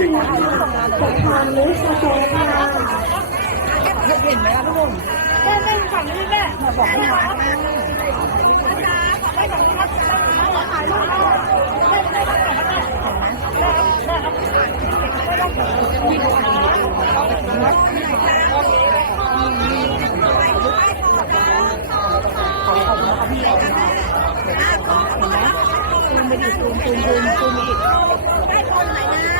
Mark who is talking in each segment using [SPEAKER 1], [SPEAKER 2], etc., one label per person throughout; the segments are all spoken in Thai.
[SPEAKER 1] เห็นไหมครับทุกคนแม่เป็นฝั่งนี้แม่บอกให้มา
[SPEAKER 2] ทุกคนครับแล้วก็เลยก็เลยค่ะยกมือด้วยนะคะเดี๋ยวต่อไปค่ะเป็นข้าวปลาไข่แซ่บข้าวหอมมะ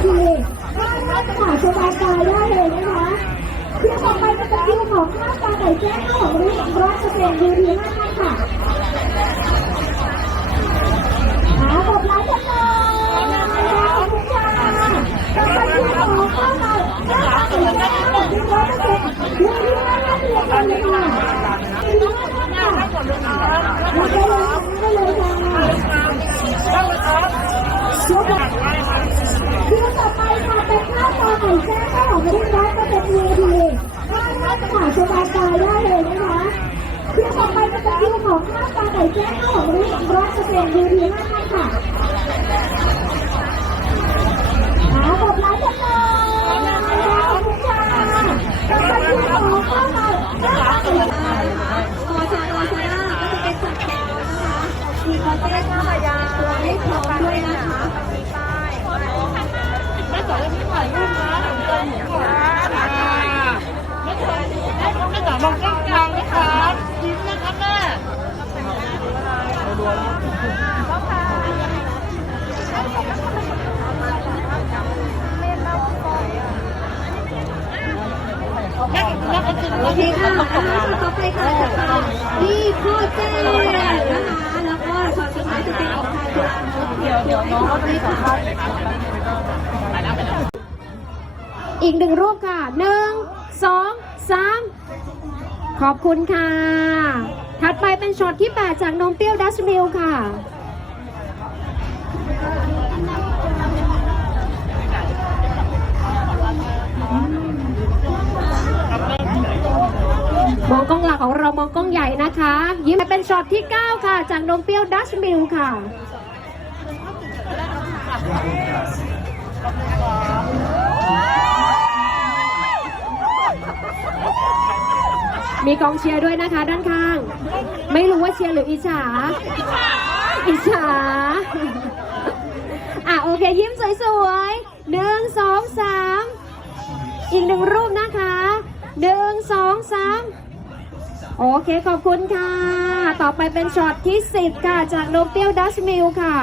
[SPEAKER 2] สบายกายได้เลยนะคะเดี๋ยวต่อไปจะเป็นคิวของข้าวปลาไก่แจ้ข้าวหอมมะลิร้อยก็เป็นเวทีห้าท่านค่ะหากดไลค์กันหน่อยนะคะขอบคุณค่ะต่อไปคิวของข้าวปลาข้าวปลาไข่แซ่บข้าวหอมมะลิร้อยก็เป็นเวทีห้าท่านเดียวกันเลยค่ะแล้วก็เลยก็เลยค่ะยกมือ คิวต่อไปค่ะเป็น ข้าวปลาไข่แจ้ข้าวหอมมะลิร้อยก็เป็นเวทีข้าวราดขาสบายกายได้เลยนะคะคิวต่อไปจะเป็นคิวของข้าวปลาไข่แซ่บข้าวหอมมะลิร้อยก็เป็นเวทีห้าท่านค่ะหากดไลค์กันหน่อยนะคะขอบคุณค่ะต่อไปคิวของข้าวปลาข้าวปลาไข่แซ่บโอชาอชาก็จะเป็นสัตว์แข็งนะคะมีคาเฟ่ข้าวายาตัวให้พร้อมด้วยนะคะ
[SPEAKER 1] แม่สอนเรื่องนี้ถ่ายรูปนะหนูเจอหนูค่ะแม่สอน แม่สอนมองกล้องกลางนะครับยิ้มนะครับแม่แม่แม่ก็คือ
[SPEAKER 2] โอเคค่ะอ่าต่อไปค่ะจากทางนี่พ่อเจ้นะคะแล้วก็ช็อตสุดท้ายจะเป็นของทางเดี๋ยวเดี๋ยวน้องก็ได้ค่ะ อีกหนึ่งรูปค่ะหนึ่งสองสามขอบคุณค่ะ ถัดไปเป็นช็อตที่ 8 จากนมเปรี้ยวดัชมิลค่ะมองกล้องหลักของเรามองกล้องใหญ่นะคะ ยิ้มเป็นช็อตที่ 9 ค่ะ จากนมเปรี้ยวดัชมิลค่ะ มีกองเชียร์ด้วยนะคะ ด้านข้าง ไม่รู้ว่าเชียร์หรืออิจฉาอิจฉาอะโอเค ยิ้มสวยๆหนึ่งสองสามอีกหนึ่งรูปนะคะหนึ่งสองสามโอเค ขอบคุณค่ะ ต่อไปเป็นช็อตที่10ค่ะ จากนมเปรี้ยวดัชมิลค่ะ